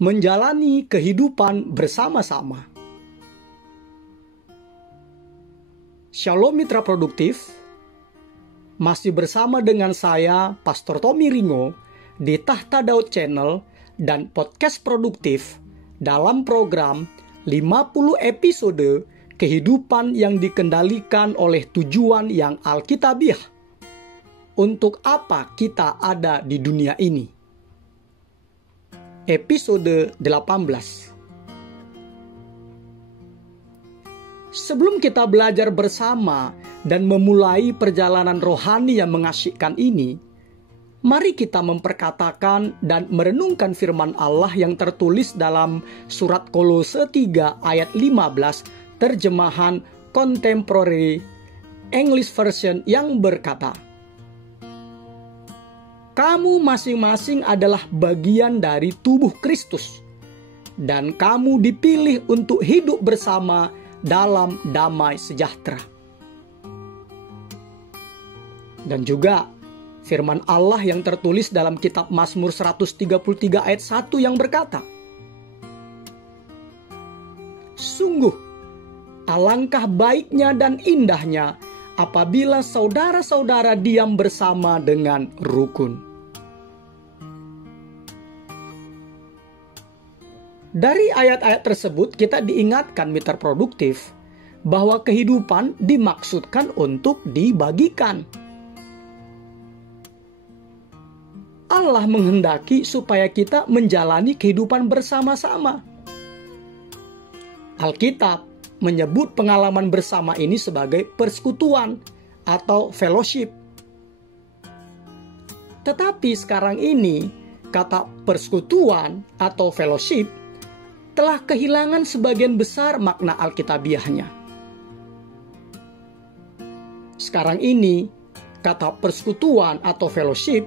menjalani kehidupan bersama-sama. Shalom mitra produktif, masih bersama dengan saya Pastor Tommy Ringo di Tahta Daud Channel dan Podcast Produktif dalam program 50 episode kehidupan yang dikendalikan oleh tujuan yang alkitabiah. Untuk apa kita ada di dunia ini? Episode 18. Sebelum kita belajar bersama dan memulai perjalanan rohani yang mengasyikkan ini, mari kita memperkatakan dan merenungkan firman Allah yang tertulis dalam surat Kolose 3 ayat 15 terjemahan Contemporary English Version yang berkata, "Kamu masing-masing adalah bagian dari tubuh Kristus, dan kamu dipilih untuk hidup bersama dalam damai sejahtera." Dan juga firman Allah yang tertulis dalam kitab Mazmur 133 ayat 1 yang berkata, "Sungguh, alangkah baiknya dan indahnya apabila saudara-saudara diam bersama dengan rukun." Dari ayat-ayat tersebut kita diingatkan mitra produktif bahwa kehidupan dimaksudkan untuk dibagikan. Allah menghendaki supaya kita menjalani kehidupan bersama-sama. Alkitab menyebut pengalaman bersama ini sebagai persekutuan atau fellowship. Tetapi sekarang ini kata persekutuan atau fellowship telah kehilangan sebagian besar makna alkitabiahnya. Sekarang ini, kata persekutuan atau fellowship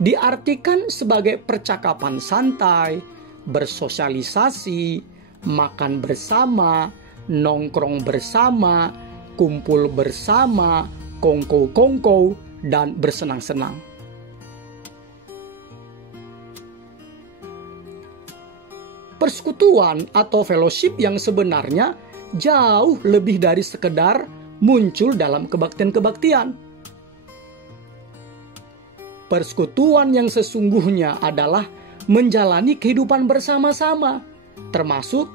diartikan sebagai percakapan santai, bersosialisasi, makan bersama, nongkrong bersama, kumpul bersama, kongko-kongko, dan bersenang-senang. Persekutuan atau fellowship yang sebenarnya jauh lebih dari sekedar muncul dalam kebaktian-kebaktian. Persekutuan yang sesungguhnya adalah menjalani kehidupan bersama-sama, termasuk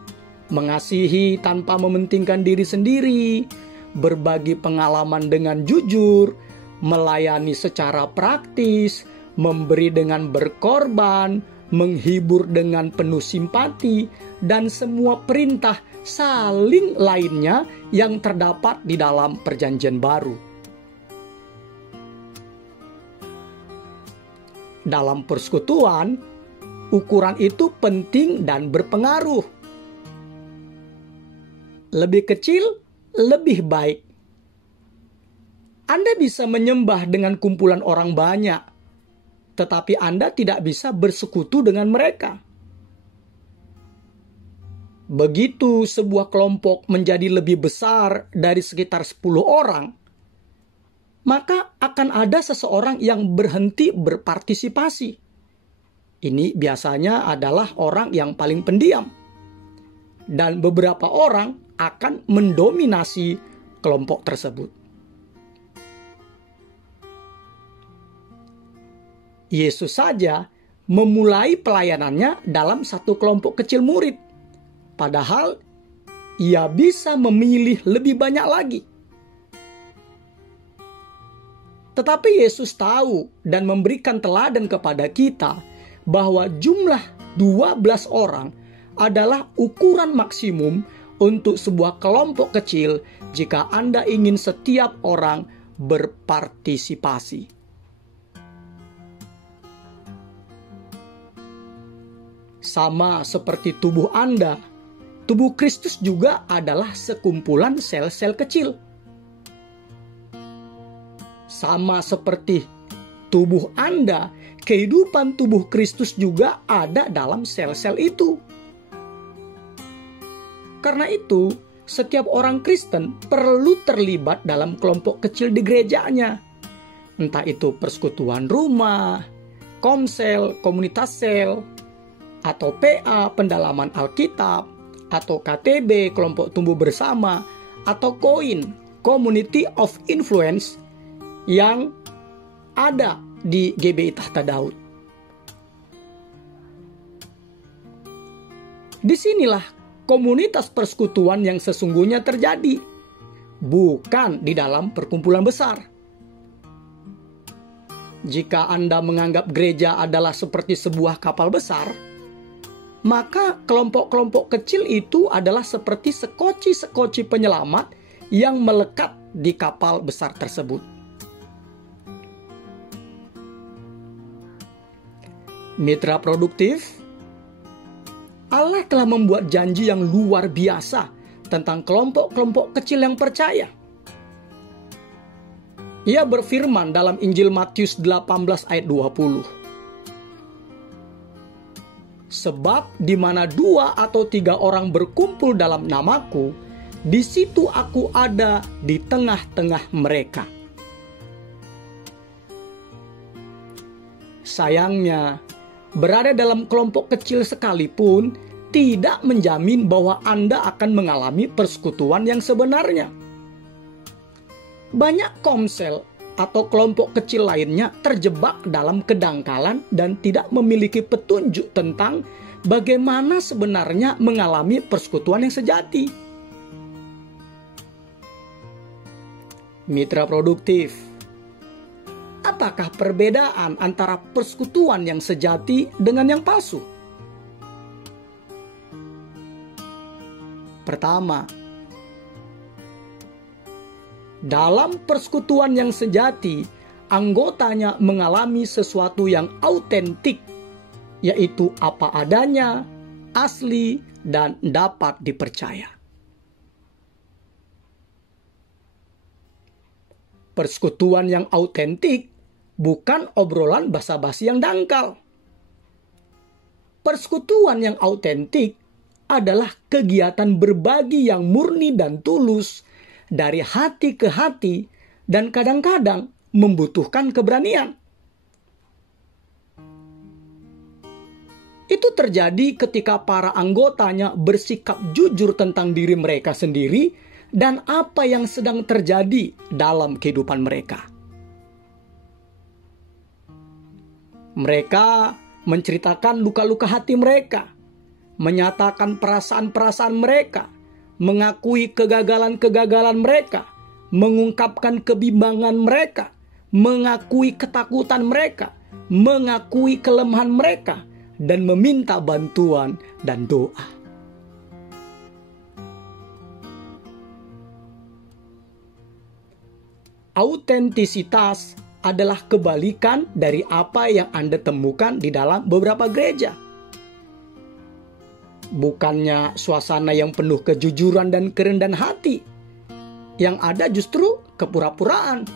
mengasihi tanpa mementingkan diri sendiri, berbagi pengalaman dengan jujur, melayani secara praktis, memberi dengan berkorban, menghibur dengan penuh simpati, dan semua perintah saling lainnya yang terdapat di dalam Perjanjian Baru. Dalam persekutuan, ukuran itu penting dan berpengaruh. Lebih kecil, lebih baik. Anda bisa menyembah dengan kumpulan orang banyak, tetapi Anda tidak bisa bersekutu dengan mereka. Begitu sebuah kelompok menjadi lebih besar dari sekitar 10 orang, maka akan ada seseorang yang berhenti berpartisipasi. Ini biasanya adalah orang yang paling pendiam. Dan beberapa orang akan mendominasi kelompok tersebut. Yesus saja memulai pelayanannya dalam satu kelompok kecil murid. Padahal ia bisa memilih lebih banyak lagi. Tetapi Yesus tahu dan memberikan teladan kepada kita bahwa jumlah 12 orang adalah ukuran maksimum untuk sebuah kelompok kecil jika Anda ingin setiap orang berpartisipasi. Sama seperti tubuh Anda, tubuh Kristus juga adalah sekumpulan sel-sel kecil. Sama seperti tubuh Anda, kehidupan tubuh Kristus juga ada dalam sel-sel itu. Karena itu, setiap orang Kristen perlu terlibat dalam kelompok kecil di gerejanya. Entah itu persekutuan rumah, komsel, komunitas sel, atau PA, pendalaman Alkitab, atau KTB, kelompok tumbuh bersama, atau KOIN, Community of Influence, yang ada di GBI Tahta Daud. Disinilah komunitas persekutuan yang sesungguhnya terjadi, bukan di dalam perkumpulan besar. Jika Anda menganggap gereja adalah seperti sebuah kapal besar, maka kelompok-kelompok kecil itu adalah seperti sekoci-sekoci penyelamat yang melekat di kapal besar tersebut. Mitra produktif, Allah telah membuat janji yang luar biasa tentang kelompok-kelompok kecil yang percaya. Ia berfirman dalam Injil Matius 18 ayat 20. Sebab di mana 2 atau 3 orang berkumpul dalam namaku, di situ aku ada di tengah-tengah mereka. Sayangnya, berada dalam kelompok kecil sekalipun tidak menjamin bahwa Anda akan mengalami persekutuan yang sebenarnya. Banyak komsel atau kelompok kecil lainnya terjebak dalam kedangkalan dan tidak memiliki petunjuk tentang bagaimana sebenarnya mengalami persekutuan yang sejati. Mitra produktif, apakah perbedaan antara persekutuan yang sejati dengan yang palsu? Pertama, dalam persekutuan yang sejati, anggotanya mengalami sesuatu yang autentik, yaitu apa adanya, asli, dan dapat dipercaya. Persekutuan yang autentik bukan obrolan basa-basi yang dangkal. Persekutuan yang autentik adalah kegiatan berbagi yang murni dan tulus dari hati ke hati dan kadang-kadang membutuhkan keberanian. Itu terjadi ketika para anggotanya bersikap jujur tentang diri mereka sendiri dan apa yang sedang terjadi dalam kehidupan mereka. Mereka menceritakan luka-luka hati mereka, menyatakan perasaan-perasaan mereka, mengakui kegagalan-kegagalan mereka, mengungkapkan kebimbangan mereka, mengakui ketakutan mereka, mengakui kelemahan mereka, dan meminta bantuan dan doa. Autentisitas adalah kebalikan dari apa yang Anda temukan di dalam beberapa gereja. Bukannya suasana yang penuh kejujuran dan kerendahan hati. Yang ada justru kepura-puraan,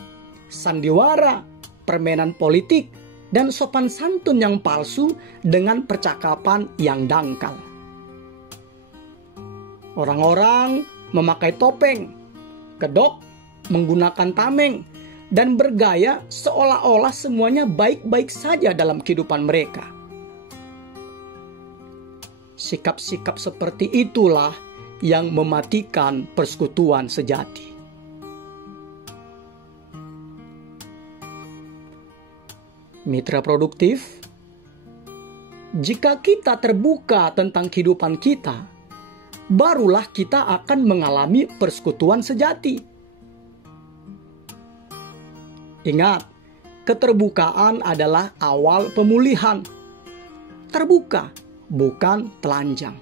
sandiwara, permainan politik, dan sopan santun yang palsu dengan percakapan yang dangkal. Orang-orang memakai topeng, kedok, menggunakan tameng, dan bergaya seolah-olah semuanya baik-baik saja dalam kehidupan mereka. Sikap-sikap seperti itulah yang mematikan persekutuan sejati. Mitra produktif, jika kita terbuka tentang kehidupan kita, barulah kita akan mengalami persekutuan sejati. Ingat, keterbukaan adalah awal pemulihan. Terbuka, bukan telanjang.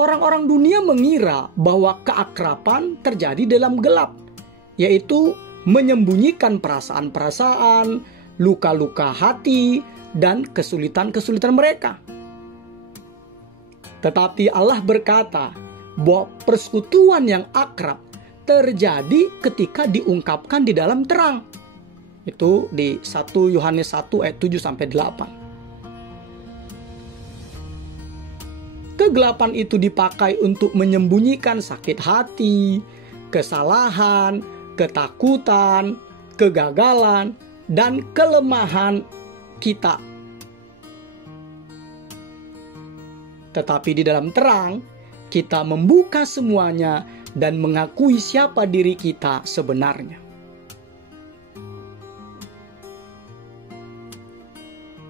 Orang-orang dunia mengira bahwa keakraban terjadi dalam gelap, yaitu menyembunyikan perasaan-perasaan, luka-luka hati, dan kesulitan-kesulitan mereka. Tetapi Allah berkata bahwa persekutuan yang akrab terjadi ketika diungkapkan di dalam terang. Itu di 1 Yohanes 1 ayat 7-8. Kegelapan itu dipakai untuk menyembunyikan sakit hati, kesalahan, ketakutan, kegagalan, dan kelemahan kita. Tetapi di dalam terang, kita membuka semuanya dan mengakui siapa diri kita sebenarnya.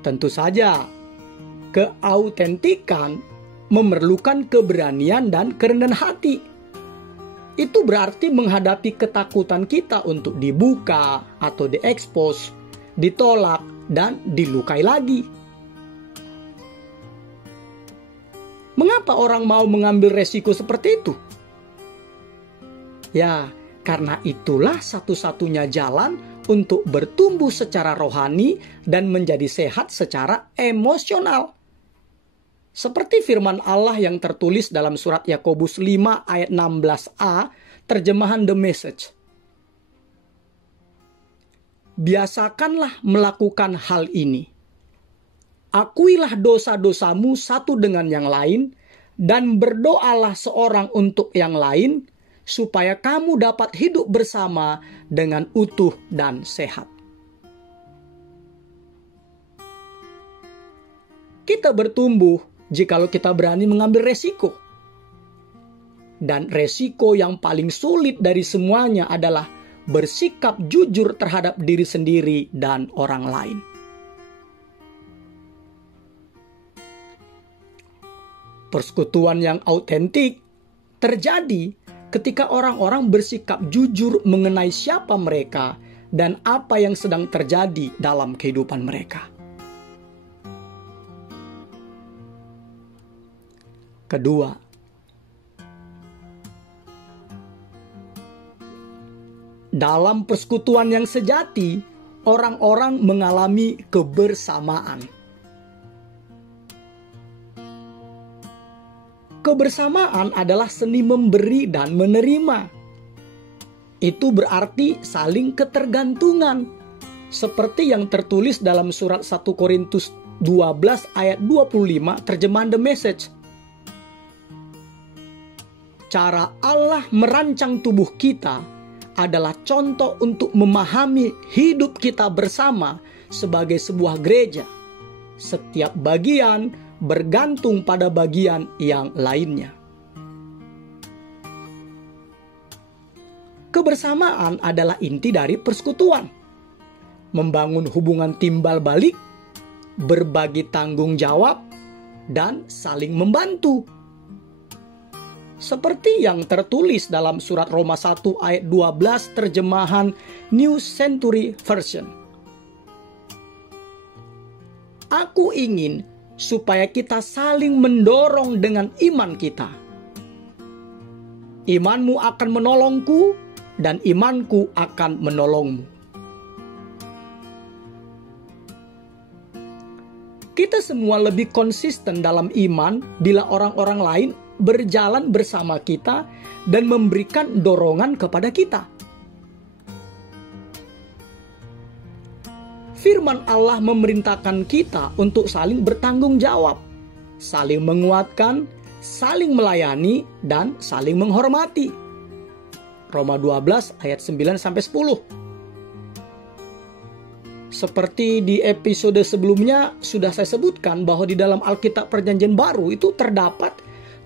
Tentu saja, keautentikan memerlukan keberanian dan kerendahan hati. Itu berarti menghadapi ketakutan kita untuk dibuka atau diekspos, ditolak, dan dilukai lagi. Mengapa orang mau mengambil resiko seperti itu? Ya, karena itulah satu-satunya jalan untuk bertumbuh secara rohani dan menjadi sehat secara emosional. Seperti firman Allah yang tertulis dalam surat Yakobus 5 ayat 16a, terjemahan The Message. Biasakanlah melakukan hal ini. Akuilah dosa-dosamu satu dengan yang lain, dan berdoalah seorang untuk yang lain, supaya kamu dapat hidup bersama dengan utuh dan sehat. Kita bertumbuh jikalau kita berani mengambil resiko. Dan resiko yang paling sulit dari semuanya adalah bersikap jujur terhadap diri sendiri dan orang lain. Persekutuan yang autentik terjadi ketika orang-orang bersikap jujur mengenai siapa mereka dan apa yang sedang terjadi dalam kehidupan mereka. Kedua, dalam persekutuan yang sejati, orang-orang mengalami kebersamaan. Kebersamaan adalah seni memberi dan menerima. Itu berarti saling ketergantungan. Seperti yang tertulis dalam surat 1 Korintus 12 ayat 25 terjemahan The Message. Cara Allah merancang tubuh kita adalah contoh untuk memahami hidup kita bersama sebagai sebuah gereja. Setiap bagian bergantung pada bagian yang lainnya. Kebersamaan adalah inti dari persekutuan. Membangun hubungan timbal balik, berbagi tanggung jawab, dan saling membantu. Seperti yang tertulis dalam surat Roma 1 ayat 12 terjemahan New Century Version. Aku ingin supaya kita saling mendorong dengan iman kita. Imanmu akan menolongku dan imanku akan menolongmu. Kita semua lebih konsisten dalam iman bila orang-orang lain berjalan bersama kita dan memberikan dorongan kepada kita. Firman Allah memerintahkan kita untuk saling bertanggung jawab, saling menguatkan, saling melayani, dan saling menghormati. Roma 12 ayat 9-10. Seperti di episode sebelumnya sudah saya sebutkan bahwa di dalam Alkitab Perjanjian Baru itu terdapat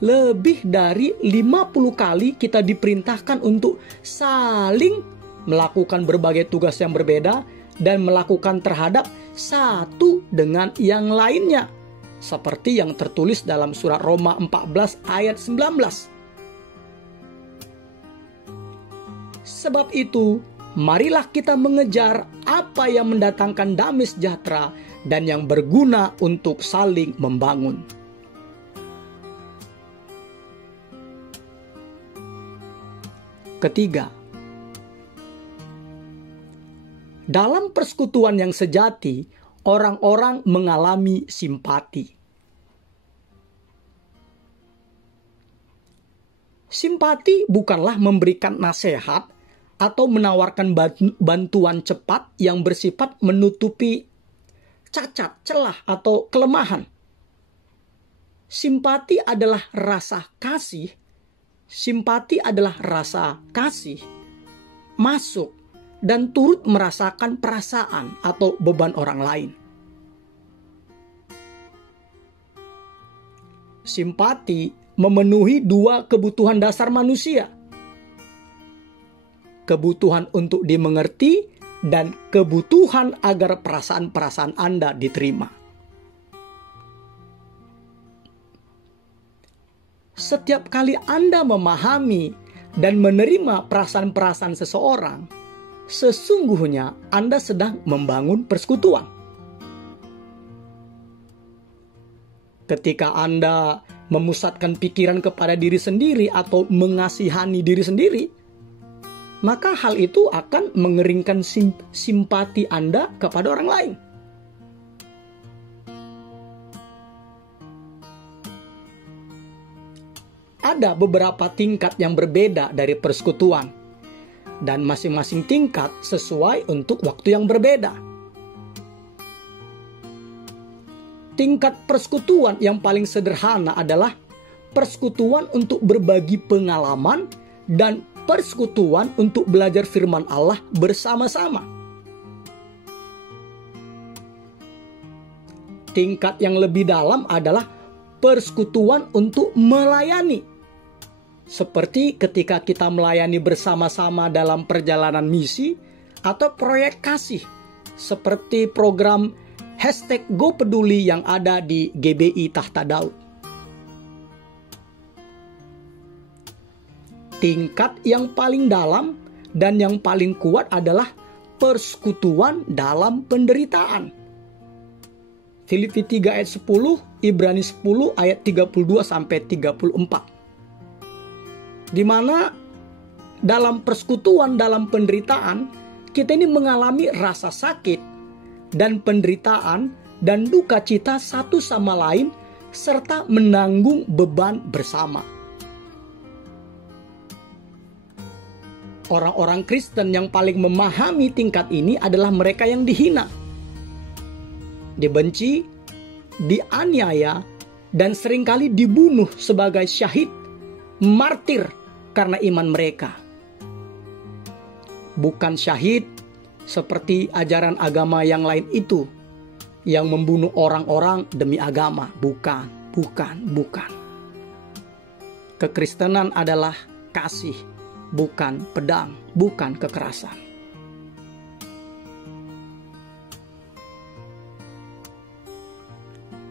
lebih dari 50 kali kita diperintahkan untuk saling melakukan berbagai tugas yang berbeda dan melakukan terhadap satu dengan yang lainnya. Seperti yang tertulis dalam surat Roma 14 ayat 19. Sebab itu, marilah kita mengejar apa yang mendatangkan damai sejahtera dan yang berguna untuk saling membangun. Ketiga, dalam persekutuan yang sejati, orang-orang mengalami simpati. Simpati bukanlah memberikan nasihat atau menawarkan bantuan cepat yang bersifat menutupi cacat, celah, atau kelemahan. Simpati adalah rasa kasih. Simpati adalah rasa kasih, masuk, dan turut merasakan perasaan atau beban orang lain. simpati memenuhi dua kebutuhan dasar manusia. Kebutuhan untuk dimengerti dan kebutuhan agar perasaan-perasaan Anda diterima. Setiap kali Anda memahami dan menerima perasaan-perasaan seseorang, sesungguhnya Anda sedang membangun persekutuan. Ketika Anda memusatkan pikiran kepada diri sendiri atau mengasihani diri sendiri, maka hal itu akan mengeringkan simpati Anda kepada orang lain. Ada beberapa tingkat yang berbeda dari persekutuan, dan masing-masing tingkat sesuai untuk waktu yang berbeda. Tingkat persekutuan yang paling sederhana adalah persekutuan untuk berbagi pengalaman dan persekutuan untuk belajar firman Allah bersama-sama. Tingkat yang lebih dalam adalah persekutuan untuk melayani. Seperti ketika kita melayani bersama-sama dalam perjalanan misi atau proyek kasih, seperti program #GoPeduli yang ada di GBI Tahta Daud. Tingkat yang paling dalam dan yang paling kuat adalah persekutuan dalam penderitaan. Filipi 3 ayat 10, Ibrani 10 ayat 32-34. Di mana dalam persekutuan dalam penderitaan, kita ini mengalami rasa sakit dan penderitaan dan duka cita satu sama lain, serta menanggung beban bersama. Orang-orang Kristen yang paling memahami tingkat ini adalah mereka yang dihina, dibenci, dianiaya, dan seringkali dibunuh sebagai syahid, martir karena iman mereka. Bukan syahid seperti ajaran agama yang lain itu, yang membunuh orang-orang demi agama. Bukan. Kekristenan adalah kasih, bukan pedang, bukan kekerasan.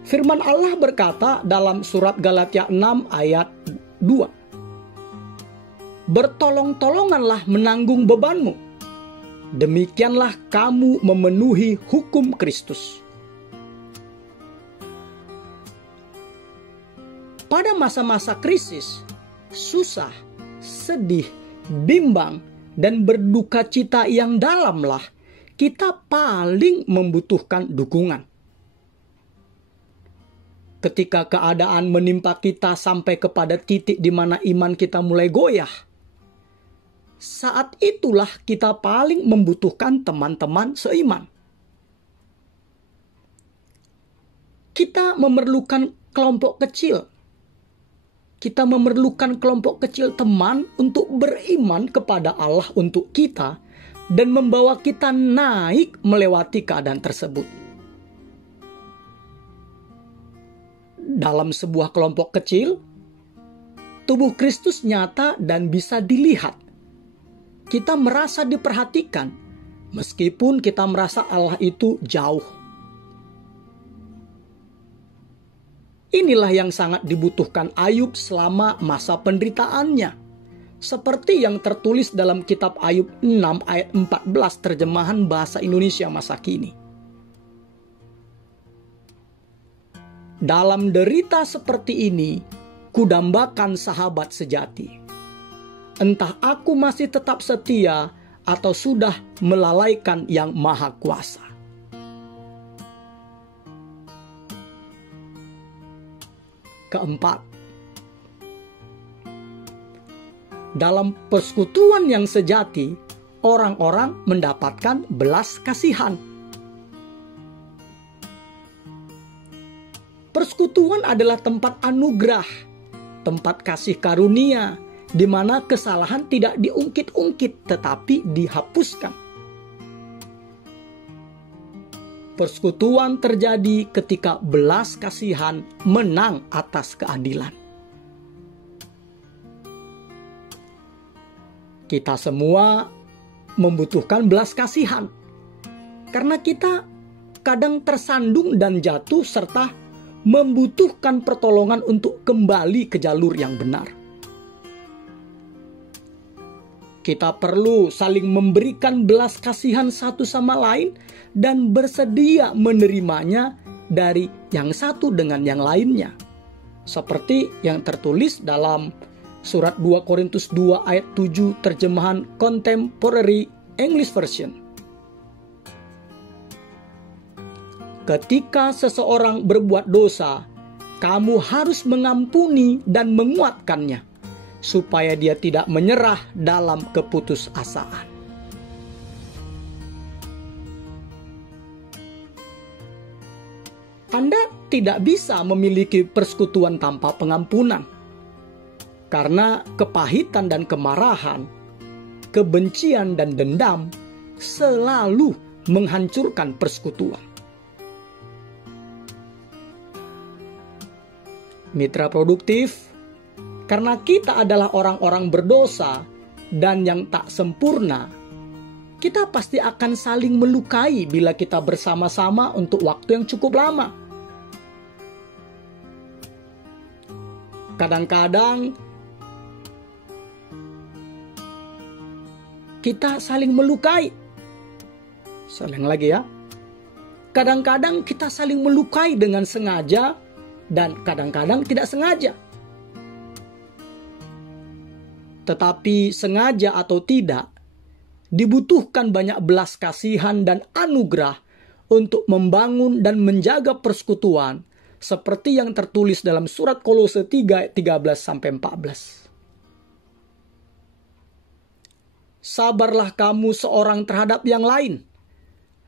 Firman Allah berkata dalam surat Galatia 6 ayat 2, bertolong-tolonganlah menanggung bebanmu, demikianlah kamu memenuhi hukum Kristus. Pada masa-masa krisis, susah, sedih, bimbang, dan berduka cita yang dalamlah kita paling membutuhkan dukungan. Ketika keadaan menimpa kita sampai kepada titik di mana iman kita mulai goyah, saat itulah kita paling membutuhkan teman-teman seiman. Kita memerlukan kelompok kecil. Kita memerlukan kelompok kecil teman untuk beriman kepada Allah untuk kita dan membawa kita naik melewati keadaan tersebut. Dalam sebuah kelompok kecil, tubuh Kristus nyata dan bisa dilihat. Kita merasa diperhatikan, meskipun kita merasa Allah itu jauh. Inilah yang sangat dibutuhkan Ayub selama masa penderitaannya. Seperti yang tertulis dalam kitab Ayub 6 ayat 14 terjemahan bahasa Indonesia masa kini. Dalam derita seperti ini, kudambakan sahabat sejati. Entah aku masih tetap setia atau sudah melalaikan Yang Maha Kuasa. Keempat, dalam persekutuan yang sejati, orang-orang mendapatkan belas kasihan. Persekutuan adalah tempat anugerah, tempat kasih karunia, di mana kesalahan tidak diungkit-ungkit tetapi dihapuskan. Persekutuan terjadi ketika belas kasihan menang atas keadilan. Kita semua membutuhkan belas kasihan, karena kita kadang tersandung dan jatuh serta membutuhkan pertolongan untuk kembali ke jalur yang benar. Kita perlu saling memberikan belas kasihan satu sama lain dan bersedia menerimanya dari yang satu dengan yang lainnya. Seperti yang tertulis dalam surat 2 Korintus 2 ayat 7 terjemahan Contemporary English Version. Ketika seseorang berbuat dosa, kamu harus mengampuni dan menguatkannya, supaya dia tidak menyerah dalam keputusasaan. Anda tidak bisa memiliki persekutuan tanpa pengampunan, karena kepahitan dan kemarahan, kebencian dan dendam selalu menghancurkan persekutuan. Mitra produktif, karena kita adalah orang-orang berdosa dan yang tak sempurna, kita pasti akan saling melukai bila kita bersama-sama untuk waktu yang cukup lama. Kadang-kadang kita saling melukai. Saling lagi ya. Kadang-kadang kita saling melukai dengan sengaja dan kadang-kadang tidak sengaja. Tetapi sengaja atau tidak, dibutuhkan banyak belas kasihan dan anugerah untuk membangun dan menjaga persekutuan, seperti yang tertulis dalam surat Kolose 3 ayat 13-14. Sabarlah kamu seorang terhadap yang lain,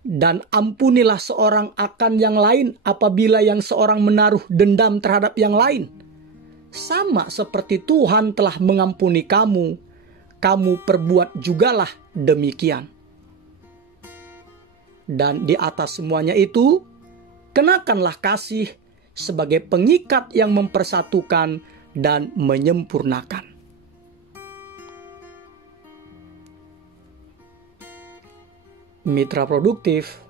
dan ampunilah seorang akan yang lain apabila yang seorang menaruh dendam terhadap yang lain. Sama seperti Tuhan telah mengampuni kamu, kamu perbuat jugalah demikian. Dan di atas semuanya itu, kenakanlah kasih sebagai pengikat yang mempersatukan dan menyempurnakan. Mitra produktif,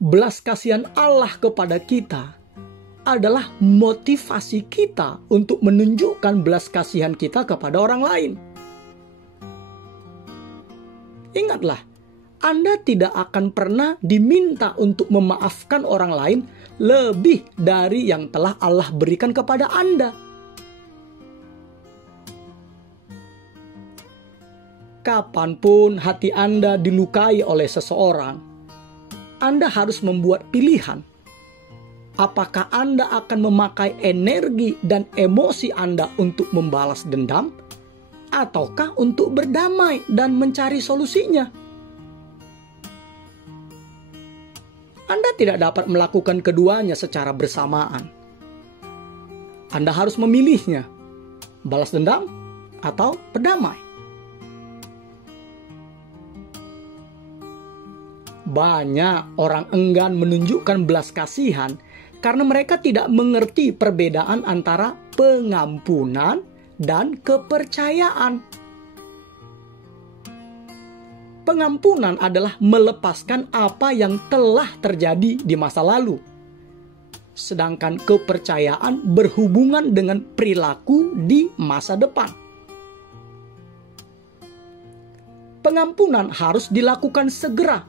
belas kasihan Allah kepada kita adalah motivasi kita untuk menunjukkan belas kasihan kita kepada orang lain. Ingatlah, Anda tidak akan pernah diminta untuk memaafkan orang lain lebih dari yang telah Allah berikan kepada Anda. Kapanpun hati Anda dilukai oleh seseorang, Anda harus membuat pilihan. Apakah Anda akan memakai energi dan emosi Anda untuk membalas dendam, ataukah untuk berdamai dan mencari solusinya? Anda tidak dapat melakukan keduanya secara bersamaan. Anda harus memilihnya, balas dendam atau berdamai. Banyak orang enggan menunjukkan belas kasihan karena mereka tidak mengerti perbedaan antara pengampunan dan kepercayaan. Pengampunan adalah melepaskan apa yang telah terjadi di masa lalu. Sedangkan kepercayaan berhubungan dengan perilaku di masa depan. Pengampunan harus dilakukan segera,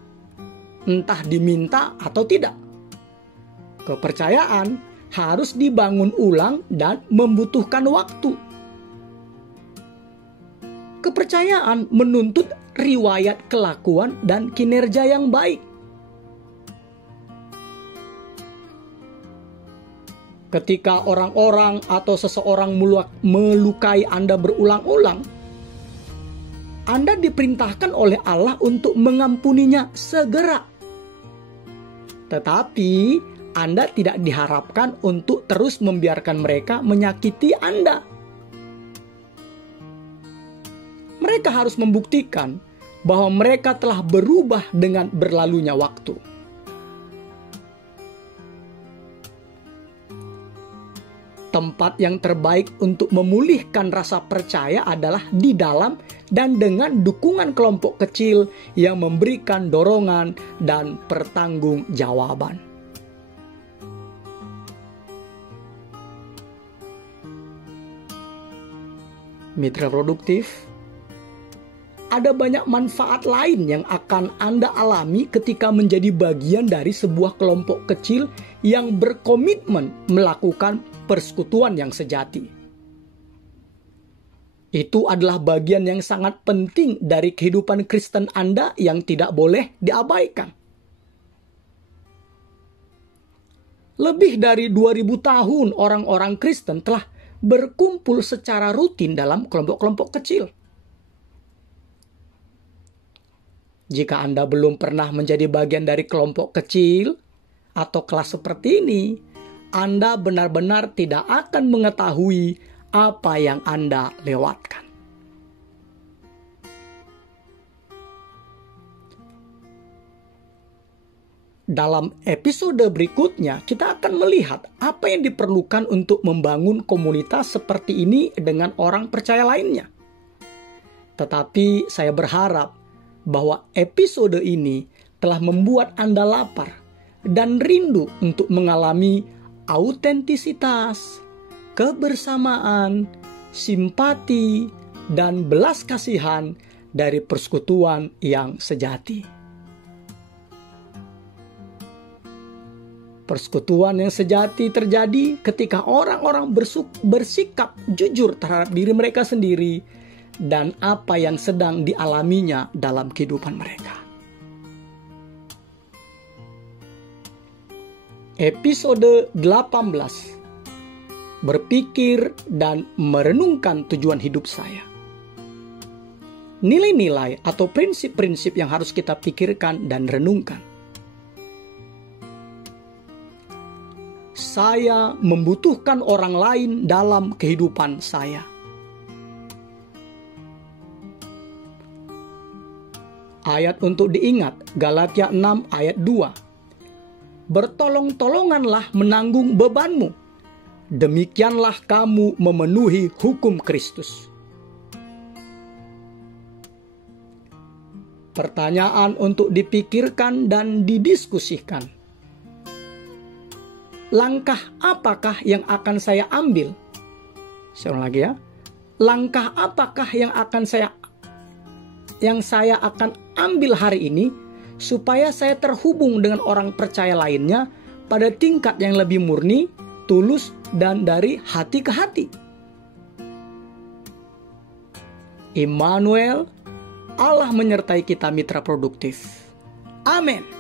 entah diminta atau tidak. Kepercayaan harus dibangun ulang dan membutuhkan waktu. Kepercayaan menuntut riwayat kelakuan dan kinerja yang baik. Ketika orang-orang atau seseorang melukai Anda berulang-ulang, Anda diperintahkan oleh Allah untuk mengampuninya segera. Tetapi Anda tidak diharapkan untuk terus membiarkan mereka menyakiti Anda. Mereka harus membuktikan bahwa mereka telah berubah dengan berlalunya waktu. Tempat yang terbaik untuk memulihkan rasa percaya adalah di dalam dan dengan dukungan kelompok kecil yang memberikan dorongan dan pertanggungjawaban. Mitra produktif, ada banyak manfaat lain yang akan Anda alami ketika menjadi bagian dari sebuah kelompok kecil yang berkomitmen melakukan persekutuan yang sejati. Itu adalah bagian yang sangat penting dari kehidupan Kristen Anda yang tidak boleh diabaikan. Lebih dari 2000 tahun orang-orang Kristen telah berkumpul secara rutin dalam kelompok-kelompok kecil. Jika Anda belum pernah menjadi bagian dari kelompok kecil atau kelas seperti ini, Anda benar-benar tidak akan mengetahui apa yang Anda lewatkan. Dalam episode berikutnya, kita akan melihat apa yang diperlukan untuk membangun komunitas seperti ini dengan orang percaya lainnya. Tetapi saya berharap bahwa episode ini telah membuat Anda lapar dan rindu untuk mengalami autentisitas, kebersamaan, simpati, dan belas kasihan dari persekutuan yang sejati. Persekutuan yang sejati terjadi ketika orang-orang bersikap jujur terhadap diri mereka sendiri dan apa yang sedang dialaminya dalam kehidupan mereka. Episode 18. Berpikir dan merenungkan tujuan hidup saya. Nilai-nilai atau prinsip-prinsip yang harus kita pikirkan dan renungkan. Saya membutuhkan orang lain dalam kehidupan saya. Ayat untuk diingat, Galatia 6 ayat 2. Bertolong-tolonganlah menanggung bebanmu. Demikianlah kamu memenuhi hukum Kristus. Pertanyaan untuk dipikirkan dan didiskusikan. Langkah apakah yang akan saya ambil? Saya ulang lagi ya. Langkah apakah yang saya akan ambil hari ini supaya saya terhubung dengan orang percaya lainnya pada tingkat yang lebih murni, tulus, dan dari hati ke hati. Immanuel, Allah menyertai kita mitra produktif. Amin.